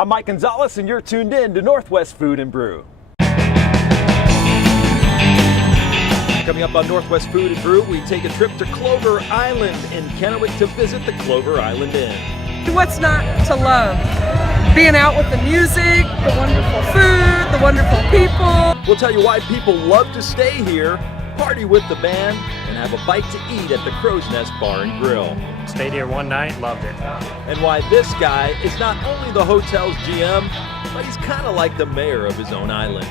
I'm Mike Gonzalez, and you're tuned in to Northwest Food and Brew. Coming up on Northwest Food and Brew, we take a trip to Clover Island in Kennewick to visit the Clover Island Inn. What's not to love? Being out with the music, the wonderful food, the wonderful people. We'll tell you why people love to stay here, party with the band, and have a bite to eat at the Crow's Nest Bar and Grill. Stayed here one night, loved it. And why this guy is not only the hotel's GM, but he's kind of like the mayor of his own island.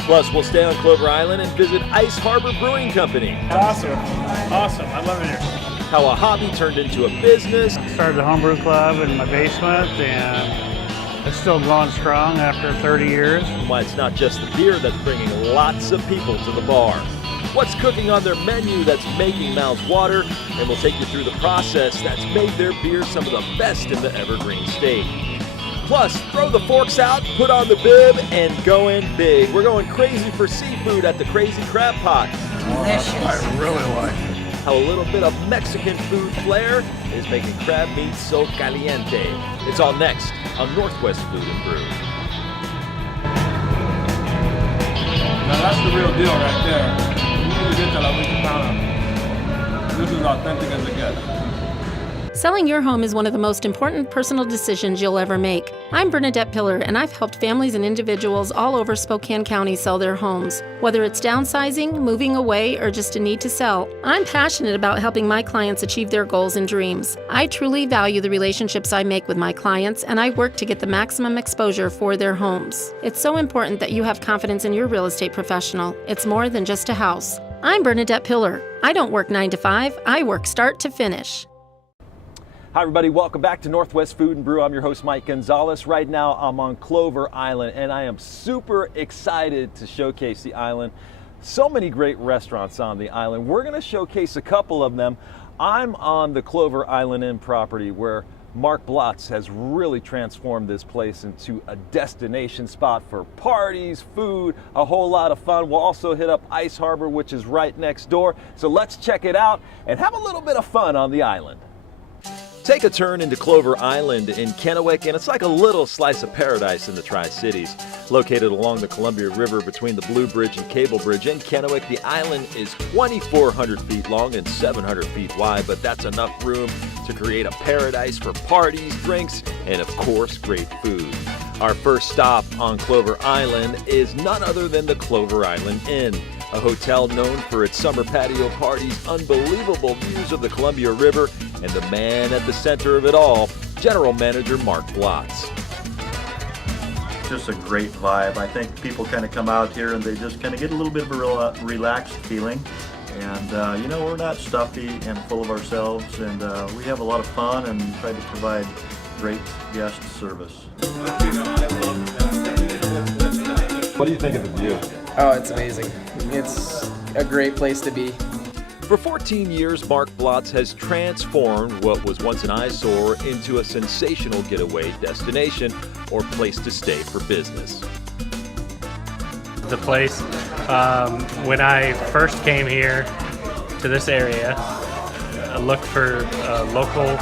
Plus, we'll stay on Clover Island and visit Ice Harbor Brewing Company. Awesome. I love it here. How a hobby turned into a business. Started a homebrew club in my basement, and it's still going strong after 30 years. And why it's not just the beer that's bringing lots of people to the bar. What's cooking on their menu that's making mouths water, and we'll take you through the process that's made their beer some of the best in the Evergreen State. Plus, throw the forks out, put on the bib, and go in big. We're going crazy for seafood at the Crazy Crab Pot. Delicious. I really like it. How a little bit of Mexican food flair is making crab meat so caliente. It's all next on Northwest Food and Brew. Now that's the real deal right there. You need to get to La Mexicana. This is authentic as it gets. Selling your home is one of the most important personal decisions you'll ever make. I'm Bernadette Pillar, and I've helped families and individuals all over Spokane County sell their homes. Whether it's downsizing, moving away, or just a need to sell, I'm passionate about helping my clients achieve their goals and dreams. I truly value the relationships I make with my clients, and I work to get the maximum exposure for their homes. It's so important that you have confidence in your real estate professional. It's more than just a house. I'm Bernadette Pillar. I don't work 9 to 5. I work start to finish. Hi everybody, welcome back to Northwest Food and Brew. I'm your host Mike Gonzalez. Right now I'm on Clover Island and I am super excited to showcase the island. So many great restaurants on the island. We're going to showcase a couple of them. I'm on the Clover Island Inn property where Mark Blotz has really transformed this place into a destination spot for parties, food, a whole lot of fun. We'll also hit up Ice Harbor, which is right next door. So let's check it out and have a little bit of fun on the island. Take a turn into Clover Island in Kennewick, and it's like a little slice of paradise in the Tri-Cities. Located along the Columbia River between the Blue Bridge and Cable Bridge in Kennewick, the island is 2,400 feet long and 700 feet wide, but that's enough room to create a paradise for parties, drinks, and of course, great food. Our first stop on Clover Island is none other than the Clover Island Inn, a hotel known for its summer patio parties, unbelievable views of the Columbia River, and the man at the center of it all, General Manager Mark Blotz. Just a great vibe. I think people kind of come out here and they just kind of get a little bit of a relaxed feeling. And you know, we're not stuffy and full of ourselves, and we have a lot of fun and try to provide great guest service. What do you think of the view? Oh, it's amazing. It's a great place to be. For 14 years, Mark Blotz has transformed what was once an eyesore into a sensational getaway destination or place to stay for business. The place, when I first came here to this area, I looked for a local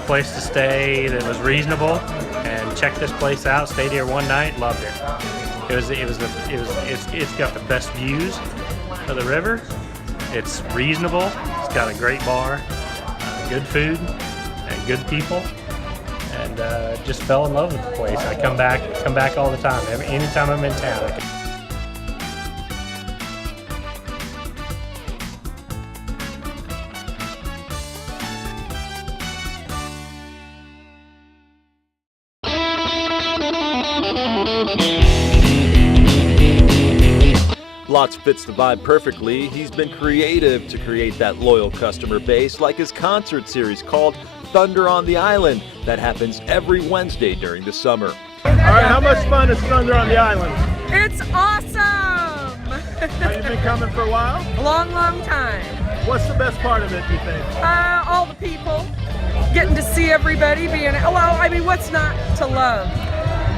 place to stay that was reasonable, and checked this place out. Stayed here one night, loved it. It's got the best views of the river. It's reasonable. It's got a great bar, good food, and good people, and just fell in love with the place. I come back all the time. Anytime I'm in town. Blotz fits the vibe perfectly. He's been creative to create that loyal customer base, like his concert series called Thunder on the Island that happens every Wednesday during the summer. All right, how much fun is Thunder on the Island? It's awesome. Have you been coming for a while? A long time. What's the best part of it, do you think? All the people, getting to see everybody, what's not to love?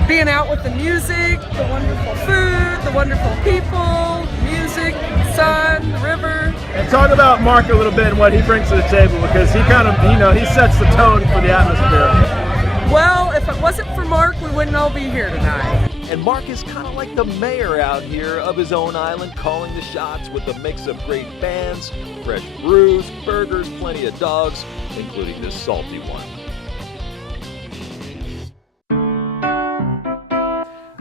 Being out with the music, the wonderful food, the wonderful people, music, sun, the river. And talk about Mark a little bit and what he brings to the table, because he kind of, he sets the tone for the atmosphere. Well, if wouldn't all be here tonight. And Mark is kind of like the mayor out here of his own island, calling the shots with a mix of great bands, fresh brews, burgers, plenty of dogs, including this salty one.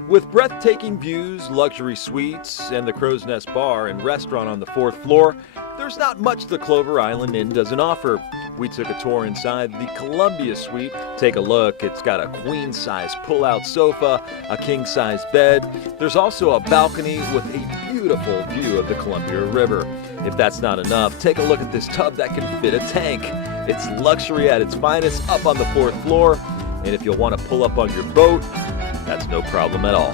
With breathtaking views, luxury suites, and the Crow's Nest Bar and restaurant on the 4th floor, there's not much the Clover Island Inn doesn't offer. We took a tour inside the Columbia Suite. Take a look, it's got a queen-size pull-out sofa, a king-size bed. There's also a balcony with a beautiful view of the Columbia River. If that's not enough, take a look at this tub that can fit a tank. It's luxury at its finest up on the 4th floor. And if you'll want to pull up on your boat, that's no problem at all.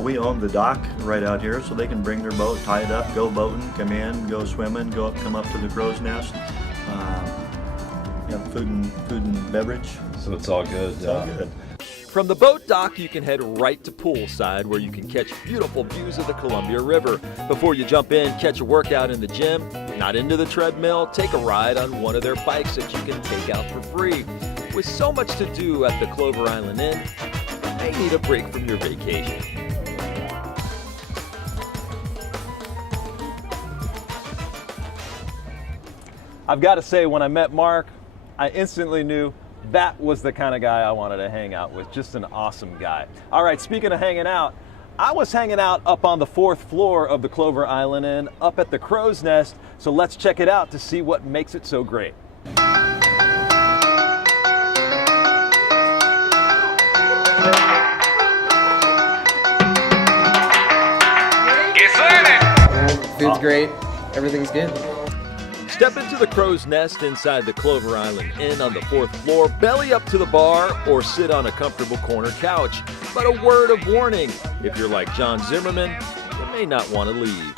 We own the dock right out here, so they can bring their boat, tie it up, go boating, come in, go swimming, come up to the Crow's Nest. Food and beverage. So it's all good. It's all good. From the boat dock, you can head right to poolside where you can catch beautiful views of the Columbia River. Before you jump in, catch a workout in the gym, not into the treadmill, take a ride on one of their bikes that you can take out for free. With so much to do at the Clover Island Inn, you may need a break from your vacation. I've got to say, when I met Mark, I instantly knew that was the kind of guy I wanted to hang out with. Just an awesome guy. All right, speaking of hanging out, I was hanging out up on the 4th floor of the Clover Island Inn, up at the Crow's Nest, so let's check it out to see what makes it so great. Food's great. Everything's good. Step into the Crow's Nest inside the Clover Island Inn on the 4th floor, belly up to the bar, or sit on a comfortable corner couch. But a word of warning, if you're like John Zimmerman, you may not want to leave.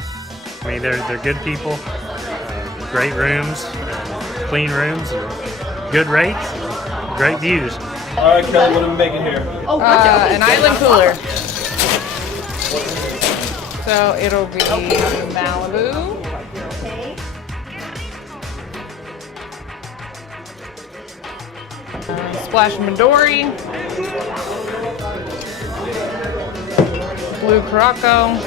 I mean, they're good people, great rooms, clean rooms, good rates, great views. All right, Kelly, what are we making here? An island cooler. So it'll be Malibu. Splash Midori. Blue Caraco.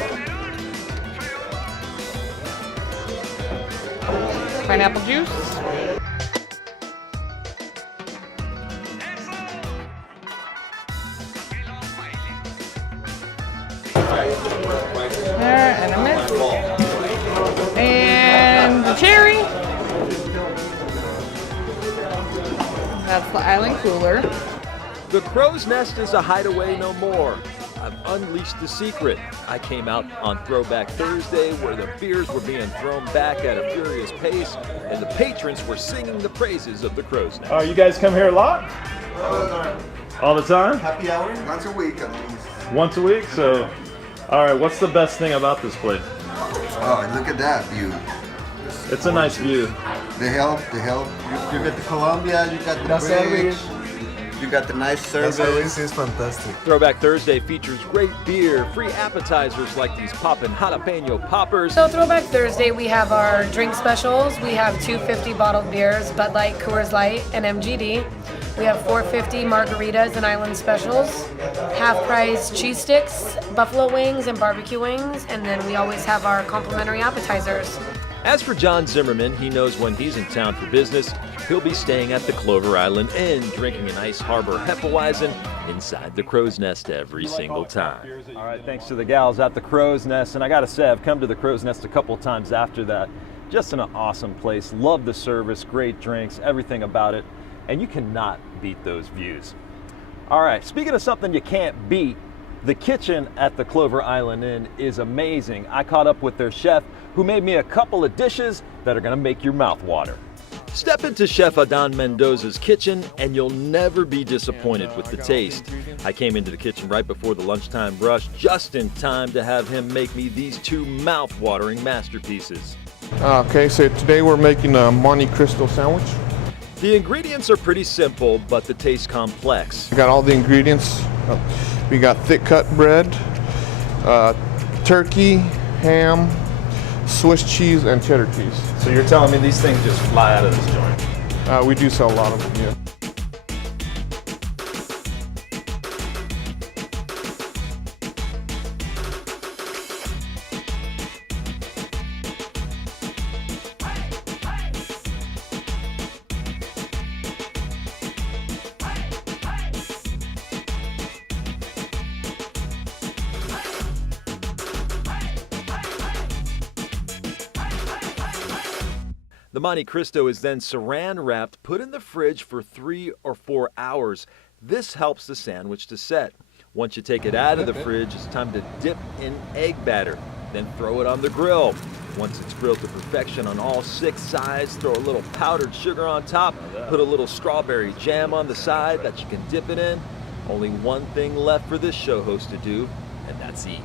Pineapple juice. There, and a mist. And the cherry. That's the island cooler. The Crow's Nest is a hideaway no more. I've unleashed the secret. I came out on Throwback Thursday where the beers were being thrown back at a furious pace and the patrons were singing the praises of the Crow's Nest. You guys come here a lot? All the time? Happy hour? Once a week at least. Once a week? So, all right, what's the best thing about this place? Oh, look at that view. It's a nice view. The help. You got the Columbia, you got the bridge, you got the nice service. It's fantastic. Throwback Thursday features great beer, free appetizers like these poppin' jalapeno poppers. So Throwback Thursday, we have our drink specials. We have 250 bottled beers, Bud Light, Coors Light, and MGD. We have 450 margaritas and island specials, half price cheese sticks, buffalo wings, and barbecue wings, and then we always have our complimentary appetizers. As for John Zimmerman, he knows when he's in town for business, he'll be staying at the Clover Island Inn, drinking an Ice Harbor Hefeweizen inside the Crow's Nest every single time. All right, thanks to the gals at the Crow's Nest, and I gotta say, I've come to the Crow's Nest a couple times after that. Just an awesome place, love the service, great drinks, everything about it, and you cannot beat those views. All right, speaking of something you can't beat, the kitchen at the Clover Island Inn is amazing. I caught up with their chef who made me a couple of dishes that are gonna make your mouth water. Step into Chef Adan Mendoza's kitchen and you'll never be disappointed with the taste. I came into the kitchen right before the lunchtime rush, just in time to have him make me these two mouth-watering masterpieces. Okay, so today we're making a Monte Cristo sandwich. The ingredients are pretty simple, but the taste complex. We got all the ingredients. We got thick cut bread, turkey, ham, Swiss cheese, and cheddar cheese. So you're telling me these things just fly out of this joint? We do sell a lot of them, yeah. The Monte Cristo is then saran wrapped, put in the fridge for 3 or 4 hours. This helps the sandwich to set. Once you take it out of the fridge, it's time to dip in egg batter, then throw it on the grill. Once it's grilled to perfection on all 6 sides, throw a little powdered sugar on top, put a little strawberry jam on the side that you can dip it in. Only one thing left for this show host to do, and that's eat.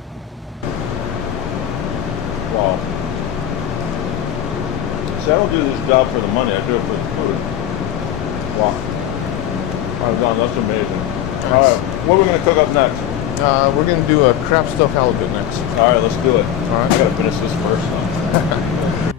Wow. See, I don't do this job for the money, I do it for the food. Wow. Oh, Don, that's amazing. All right, what are we going to cook up next? We're going to do a crab stuffed halibut next. All right, let's do it. All right. I got to finish this first, though.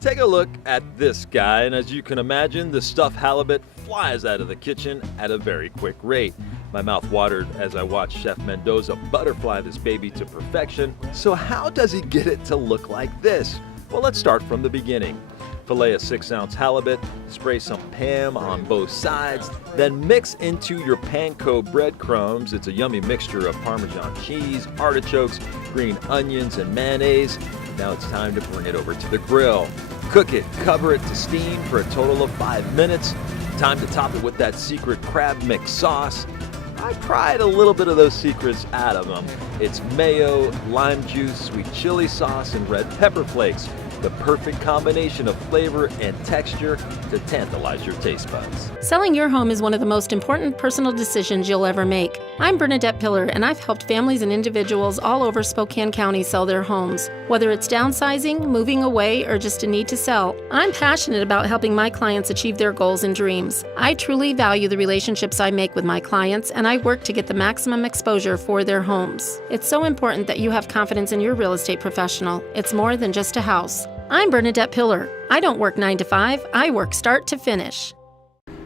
Take a look at this guy, and as you can imagine, the stuffed halibut flies out of the kitchen at a very quick rate. My mouth watered as I watched Chef Mendoza butterfly this baby to perfection. So how does he get it to look like this? Well, let's start from the beginning. Fillet a 6-ounce halibut, spray some Pam on both sides, then mix into your panko breadcrumbs. It's a yummy mixture of Parmesan cheese, artichokes, green onions, and mayonnaise. Now it's time to bring it over to the grill. Cook it, cover it to steam for a total of 5 minutes. Time to top it with that secret crab mix sauce. I pried a little bit of those secrets out of them. It's mayo, lime juice, sweet chili sauce, and red pepper flakes. The perfect combination of flavor and texture to tantalize your taste buds. Selling your home is one of the most important personal decisions you'll ever make. I'm Bernadette Pillar, and I've helped families and individuals all over Spokane County sell their homes. Whether it's downsizing, moving away, or just a need to sell, I'm passionate about helping my clients achieve their goals and dreams. I truly value the relationships I make with my clients, and I work to get the maximum exposure for their homes. It's so important that you have confidence in your real estate professional. It's more than just a house. I'm Bernadette Pillar. I don't work 9 to 5, I work start to finish.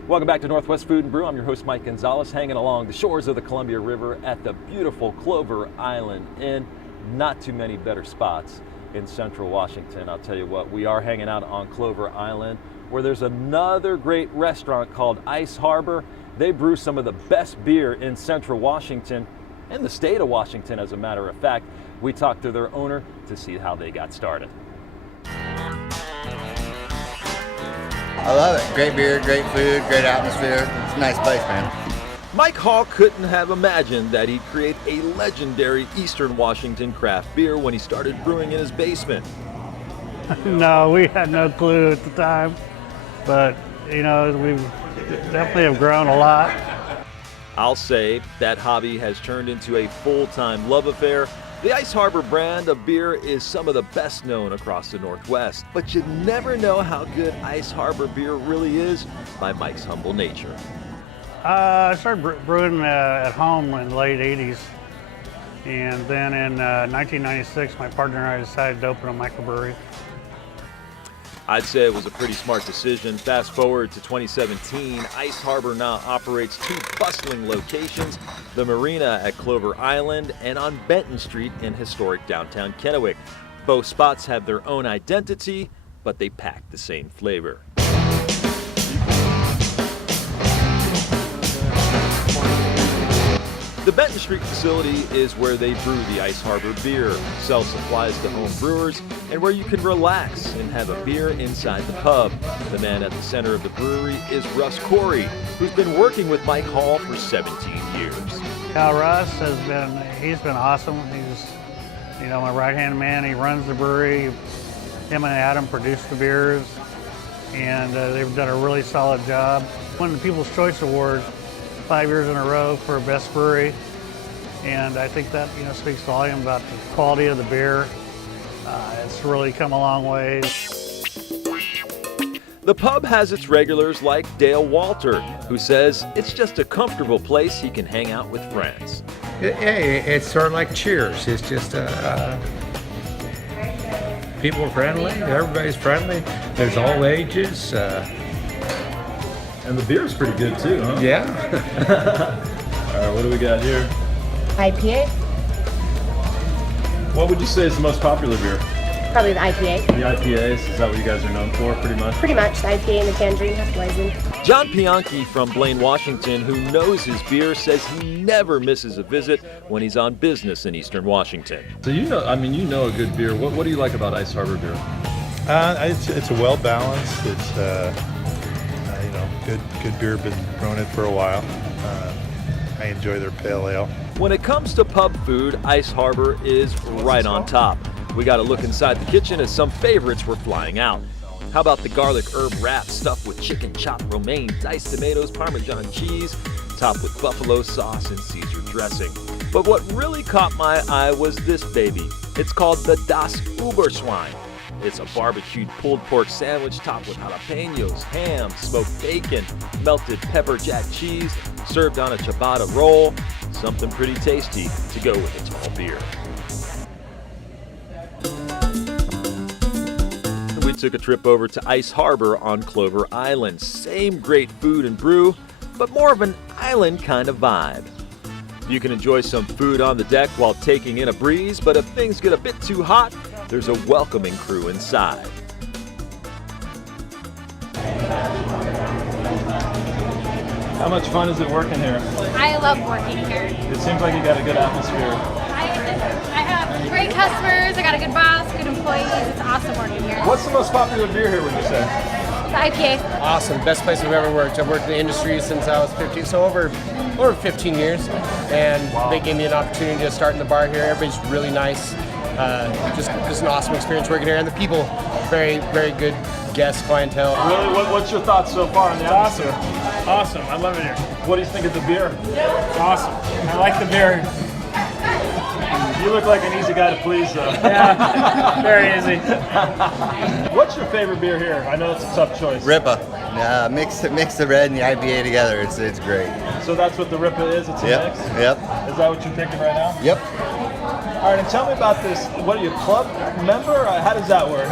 Welcome back to Northwest Food and Brew. I'm your host, Mike Gonzalez, hanging along the shores of the Columbia River at the beautiful Clover Island Inn. Not too many better spots in Central Washington. I'll tell you what, we are hanging out on Clover Island, where there's another great restaurant called Ice Harbor. They brew some of the best beer in Central Washington and the state of Washington, as a matter of fact. We talked to their owner to see how they got started. I love it. Great beer, great food, great atmosphere. It's a nice place, man. Mike Hall couldn't have imagined that he'd create a legendary Eastern Washington craft beer when he started brewing in his basement. No, we had no clue at the time, but you know, we definitely have grown a lot. I'll say that hobby has turned into a full-time love affair. The Ice Harbor brand of beer is some of the best known across the Northwest, but you never know how good Ice Harbor beer really is by Mike's humble nature. I started brewing at home in the late 80s, and then in 1996, my partner and I decided to open a microbrewery. I'd say it was a pretty smart decision. Fast forward to 2017, Ice Harbor now operates 2 bustling locations, the Marina at Clover Island and on Benton Street in historic downtown Kennewick. Both spots have their own identity, but they pack the same flavor. The Benton Street facility is where they brew the Ice Harbor beer, sell supplies to home brewers, and where you can relax and have a beer inside the pub. The man at the center of the brewery is Russ Corey, who's been working with Mike Hall for 17 years. Now Russ he's been awesome. He's, you know, my right-hand man. He runs the brewery. Him and Adam produce the beers, and they've done a really solid job. Won the People's Choice Award 5 years in a row for best brewery, and I think that, you know, speaks volume about the quality of the beer. It's really come a long way. The pub has its regulars like Dale Walter, who says it's just a comfortable place he can hang out with friends. It's sort of like Cheers. It's just people are friendly. Everybody's friendly. There's all ages. And the beer's pretty good too, huh? Yeah. All right, what do we got here? IPA. What would you say is the most popular beer? Probably the IPA. The IPAs, is that what you guys are known for, pretty much? Pretty much, the IPA and the tangerine Hefeweizen. John Pianki from Blaine, Washington, who knows his beer, says he never misses a visit when he's on business in Eastern Washington. So you know a good beer. What do you like about Ice Harbor beer? It's a well balanced. It's good beer. Been brewing it for a while. I enjoy their pale ale. When it comes to pub food, Ice Harbor is right on top. We got to look inside the kitchen as some favorites were flying out. How about the garlic herb wrap stuffed with chicken, chopped romaine, diced tomatoes, Parmesan cheese, topped with buffalo sauce and Caesar dressing. But what really caught my eye was this baby. It's called the Das Uberschwein. It's a barbecued pulled pork sandwich topped with jalapenos, ham, smoked bacon, melted pepper jack cheese, served on a ciabatta roll. Something pretty tasty to go with a tall beer. We took a trip over to Ice Harbor on Clover Island. Same great food and brew, but more of an island kind of vibe. You can enjoy some food on the deck while taking in a breeze, but if things get a bit too hot, there's a welcoming crew inside. How much fun is it working here? I love working here. It seems like you got a good atmosphere. I have great customers, I got a good boss, good employees. It's awesome working here. What's the most popular beer here, would you say? The IPA. Awesome, best place I've ever worked. I've worked in the industry since I was 15, so over 15 years. And they gave me an opportunity to start in the bar here. Everybody's really nice. Just an awesome experience working here, and the people, very, very good guest clientele. Really, what's your thoughts so far on the atmosphere? Awesome, I love it here. What do you think of the beer? It's awesome. I like the beer. You look like an easy guy to please, though. Yeah, very easy. What's your favorite beer here? I know it's a tough choice. Ripa. Mix the red and the IPA together. It's great. So that's what the Ripa is? It's a mix? Yep. Is that what you're thinking right now? Yep. All right, and tell me about this. What are you, club member? How does that work?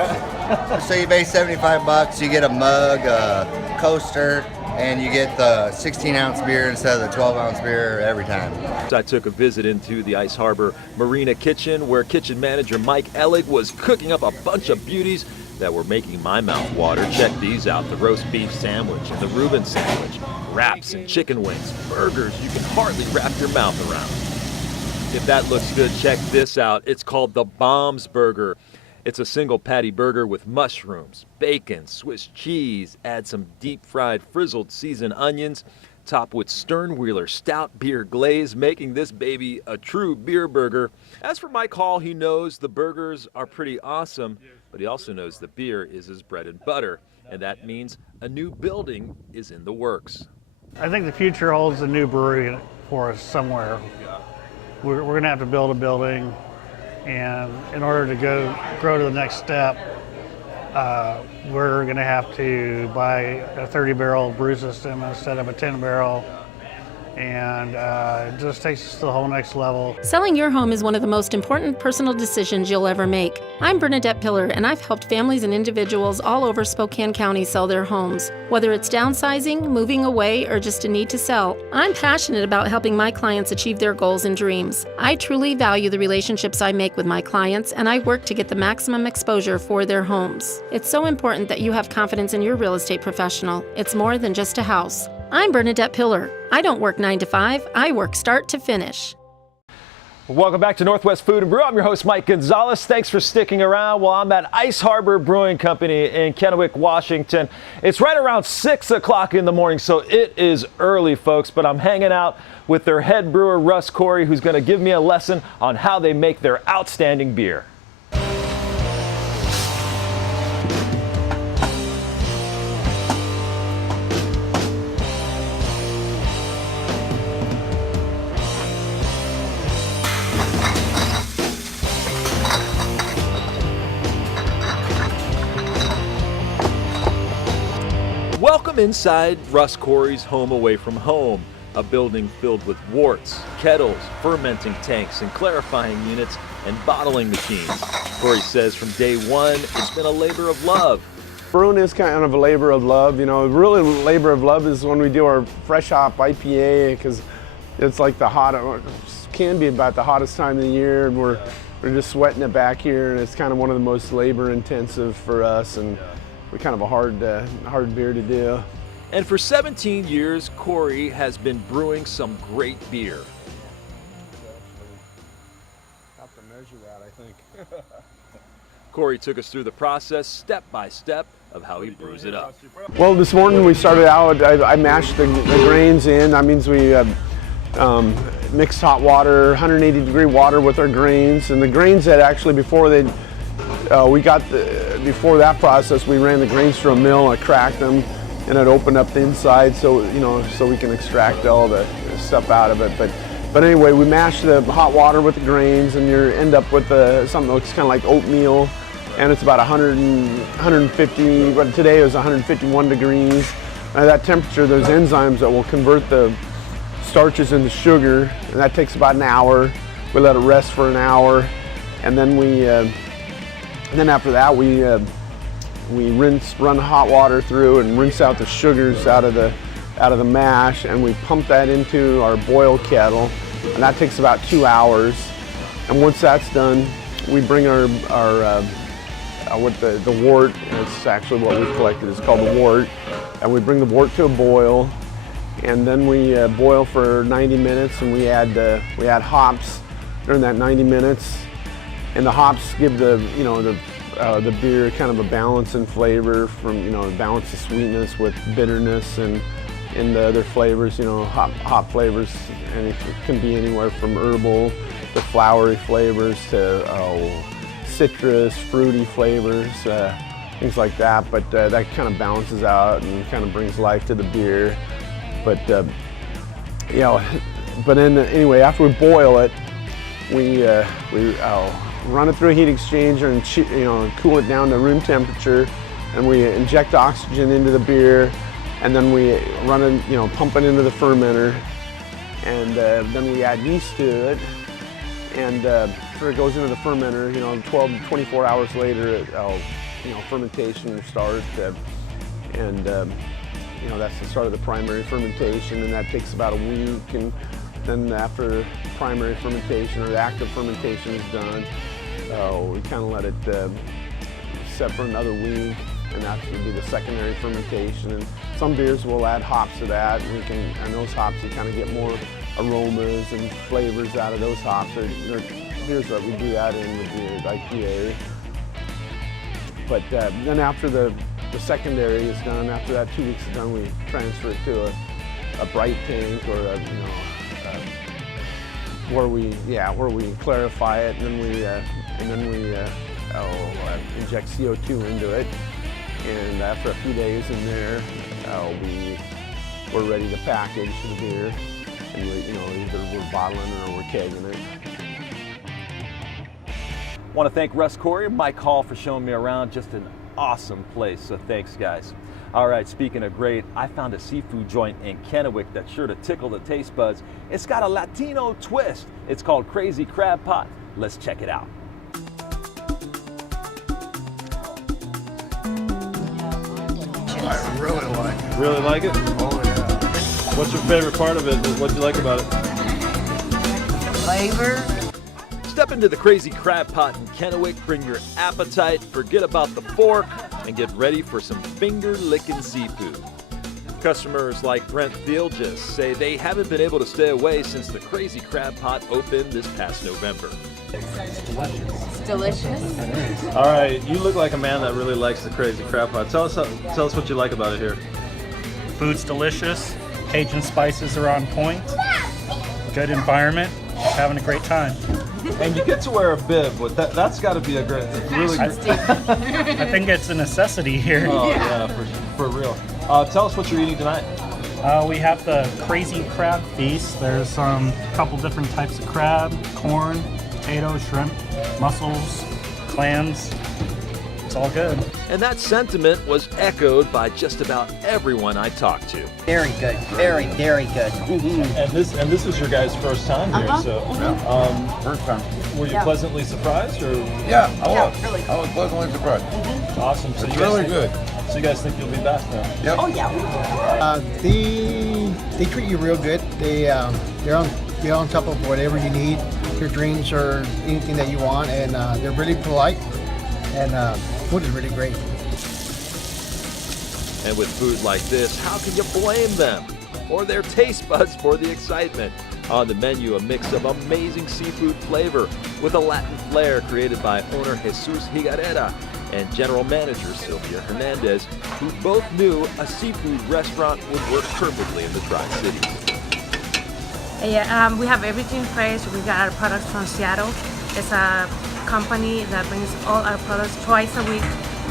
So you pay $75, you get a mug, a coaster, and you get the 16-ounce beer instead of the 12-ounce beer every time. I took a visit into the Ice Harbor Marina kitchen where kitchen manager Mike Ellig was cooking up a bunch of beauties that were making my mouth water. Check these out: the roast beef sandwich and the Reuben sandwich, wraps and chicken wings, burgers you can hardly wrap your mouth around. If that looks good, check this out. It's called the Bombs Burger. It's a single patty burger with mushrooms, bacon, Swiss cheese, add some deep fried frizzled seasoned onions, topped with Sternwheeler stout beer glaze, making this baby a true beer burger. As for Mike Hall, he knows the burgers are pretty awesome, but he also knows the beer is his bread and butter, and that means a new building is in the works. I think the future holds a new brewery for us somewhere. We're going to have to build a building, and in order to grow to the next step, we're going to have to buy a 30-barrel brew system instead of a 10-barrel, and it just takes us to the whole next level. Selling your home is one of the most important personal decisions you'll ever make. I'm Bernadette Pillar, and I've helped families and individuals all over Spokane County sell their homes. Whether it's downsizing, moving away, or just a need to sell, I'm passionate about helping my clients achieve their goals and dreams. I truly value the relationships I make with my clients, and I work to get the maximum exposure for their homes. It's so important that you have confidence in your real estate professional. It's more than just a house. I'm Bernadette Pillar. I don't work 9 to 5. I work start to finish. Welcome back to Northwest Food and Brew. I'm your host, Mike Gonzalez. Thanks for sticking around. Well, I'm at Ice Harbor Brewing Company in Kennewick, Washington. It's right around 6 o'clock in the morning, so it is early, folks, but I'm hanging out with their head brewer, Russ Corey, who's going to give me a lesson on how they make their outstanding beer. Welcome inside Russ Corey's home away from home, a building filled with worts, kettles, fermenting tanks, and clarifying units and bottling machines. Corey says from day one, it's been a labor of love. Brewing is kind of a labor of love. You know, really labor of love is when we do our fresh hop IPA, because it's like can be about the hottest time of the year, and we're just sweating it back here, and it's kind of one of the most labor intensive for us, and we're kind of a hard beer to do. And for 17 years, Corey has been brewing some great beer. Have to measure that, I think. Corey took us through the process step by step of how he brews it up. Well, this morning we started out, I mashed the grains in. That means we mixed hot water, 180 degree water with our grains. And the grains that actually before before that process, we ran the grains through a mill, I cracked them, and it opened up the inside so, so we can extract all the stuff out of it. But anyway, we mash the hot water with the grains, and you end up with something that looks kind of like oatmeal, and it's about 150, but today it was 151 degrees. At that temperature, there's enzymes that will convert the starches into sugar, and that takes about an hour. We let it rest for an hour, and then then after that we run hot water through and rinse out the sugars out of the mash, and we pump that into our boil kettle, and that takes about 2 hours. And once that's done, we bring our with the wort. It's actually what we collected. It's called the wort, and we bring the wort to a boil, and then we boil for 90 minutes, and we add hops during that 90 minutes, and the hops give the beer kind of a balance in flavor, from balance the sweetness with bitterness and the other flavors, hop flavors, and it can be anywhere from herbal to flowery flavors to citrus, fruity flavors, things like that. But that kind of balances out and kind of brings life to the beer. But anyway, after we boil it, we run it through a heat exchanger and cool it down to room temperature, and we inject oxygen into the beer, and then we run it, pump it into the fermenter, and then we add yeast to it, and after it goes into the fermenter, 12 to 24 hours later, fermentation will start, and that's the start of the primary fermentation, and that takes about a week. And then after primary fermentation, or the active fermentation is done, we kind of let it set for another week, and that would be the secondary fermentation. And some beers will add hops to that, and those hops, you kind of get more aromas and flavors out of those hops. Here's what we do that in with the IPA. But then after the secondary is done, after that 2 weeks is done, we transfer it to a bright tank, or where we clarify it, and then we inject CO2 into it. And after a few days in there, we're ready to package the beer, and either we're bottling it or we're kegging it. Want to thank Russ, Corey, and Mike Hall for showing me around. Just an awesome place, so thanks, guys. All right, speaking of great, I found a seafood joint in Kennewick that's sure to tickle the taste buds. It's got a Latino twist. It's called Crazy Crab Pot. Let's check it out. I really like it. Really like it? Oh yeah. What's your favorite part of it? What do you like about it? Flavor. Step into the Crazy Crab Pot in Kennewick, bring your appetite, forget about the fork, and get ready for some finger-licking seafood. Customers like Brent Thielges say they haven't been able to stay away since the Crazy Crab Pot opened this past November. It's delicious. All right, you look like a man that really likes the Crazy Crab Pot. Tell us what you like about it here. Food's delicious. Cajun spices are on point. Good environment. Having a great time. And you get to wear a bib, but that's got to be a really great. I think it's a necessity here. Oh yeah, for real. Tell us what you're eating tonight. We have the Crazy Crab Feast. There's a couple different types of crab, corn, potato, shrimp, mussels, clams. It's all good. And that sentiment was echoed by just about everyone I talked to. Very good. Very, very good. And this was your guys' first time here, so First time. were you pleasantly surprised, or? Yeah, I was pleasantly surprised. Awesome. So It's you guys really think, good. So you guys think you'll be back now? Yep. Oh yeah. They treat you real good. They're on top of whatever you need, your drinks or anything that you want, and they're really polite, and food is really great. And with food like this, how can you blame them or their taste buds for the excitement? On the menu, a mix of amazing seafood flavor with a Latin flair created by owner Jesus Higarera and general manager Sylvia Hernandez, who both knew a seafood restaurant would work perfectly in the Tri-Cities. Yeah, we have everything fresh. We got our products from Seattle. It's a company that brings all our products twice a week,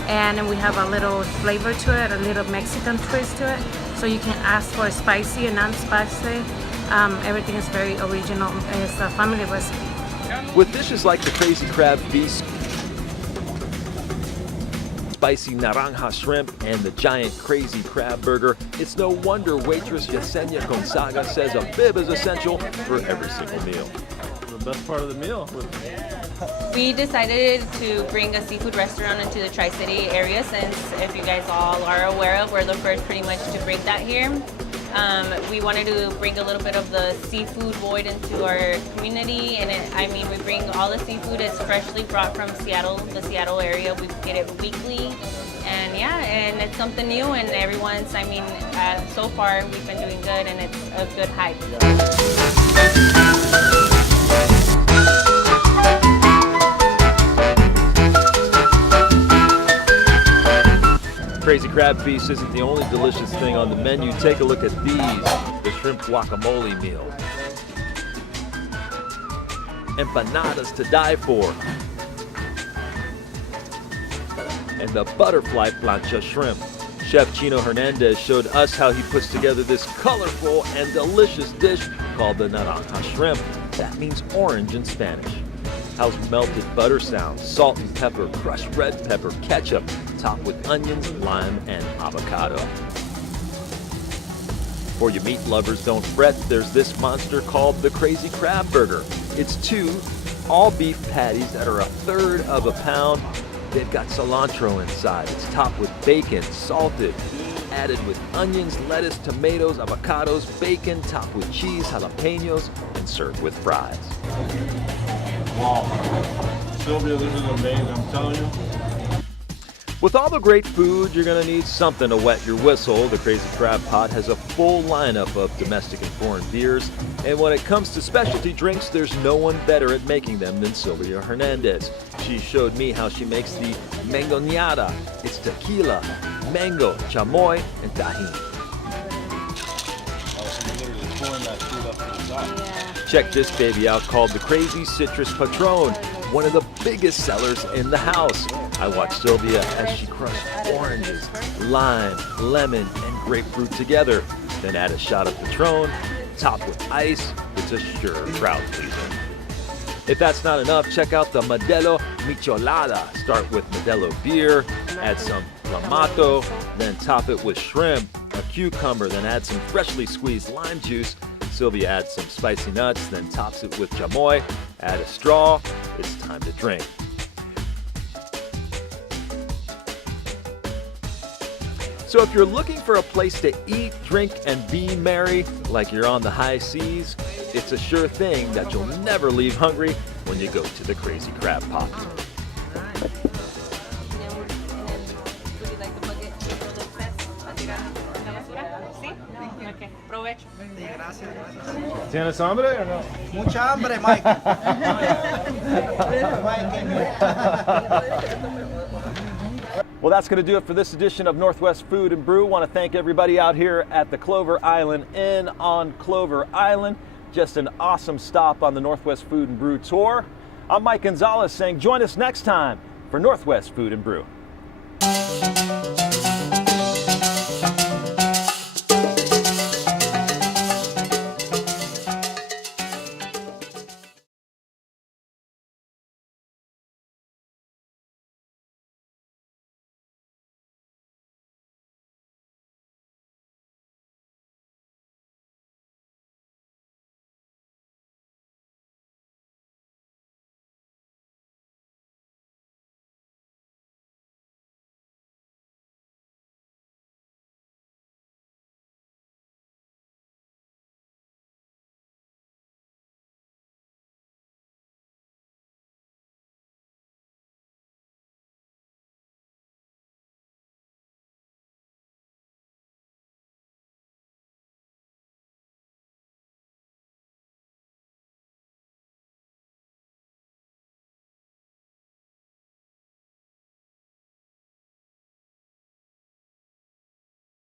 and we have a little flavor to it, a little Mexican twist to it. So you can ask for spicy and non-spicy. Everything is very original. It's a family recipe. With dishes like the Crazy Crab Feast, spicy naranja shrimp, and the giant Crazy Crab Burger, it's no wonder waitress Yesenia Gonzaga says a bib is essential for every single meal. The best part of the meal. We decided to bring a seafood restaurant into the Tri-City area since, if you guys all are aware of, we're the first pretty much to bring that here. We wanted to bring a little bit of the seafood void into our community, and we bring all the seafood. It's freshly brought from Seattle, the Seattle area. We get it weekly, and yeah, and it's something new, and everyone's, so far we've been doing good, and it's a good hype. Crazy Crab Feast isn't the only delicious thing on the menu. Take a look at these, the shrimp guacamole meal. Empanadas to die for. And the butterfly plancha shrimp. Chef Chino Hernandez showed us how he puts together this colorful and delicious dish called the naranja shrimp. That means orange in Spanish. How's melted butter sound, salt and pepper, crushed red pepper, ketchup, topped with onions, lime, and avocado. For you meat lovers, don't fret, there's this monster called the Crazy Crab Burger. It's 2 all-beef patties that are 1/3 of a pound. They've got cilantro inside. It's topped with bacon, salted, added with onions, lettuce, tomatoes, avocados, bacon, topped with cheese, jalapenos, and served with fries. Wow. Sylvia, this is amazing, I'm telling you. With all the great food, you're gonna need something to wet your whistle. The Crazy Crab Pot has a full lineup of domestic and foreign beers. And when it comes to specialty drinks, there's no one better at making them than Sylvia Hernandez. She showed me how she makes the mangoñada. It's tequila, mango, chamoy, and tajin. Check this baby out called the Crazy Citrus Patron, one of the biggest sellers in the house. I watched Sylvia as she crushed oranges, lime, lemon, and grapefruit together. Then add a shot of Patron, topped with ice. It's a sure crowd pleaser. If that's not enough, check out the Modelo Michelada. Start with Modelo beer, add some clamato, then top it with shrimp, a cucumber, then add some freshly squeezed lime juice. Sylvia adds some spicy nuts, then tops it with chamoy, add a straw. It's time to drink. So if you're looking for a place to eat, drink, and be merry like you're on the high seas, it's a sure thing that you'll never leave hungry when you go to the Crazy Crab Pot. ¿Tienes hambre o no? Mucha hambre, Mike. Well, that's going to do it for this edition of Northwest Food and Brew. Want to thank everybody out here at the Clover Island Inn on Clover Island. Just an awesome stop on the Northwest Food and Brew tour. I'm Mike Gonzalez saying join us next time for Northwest Food and Brew.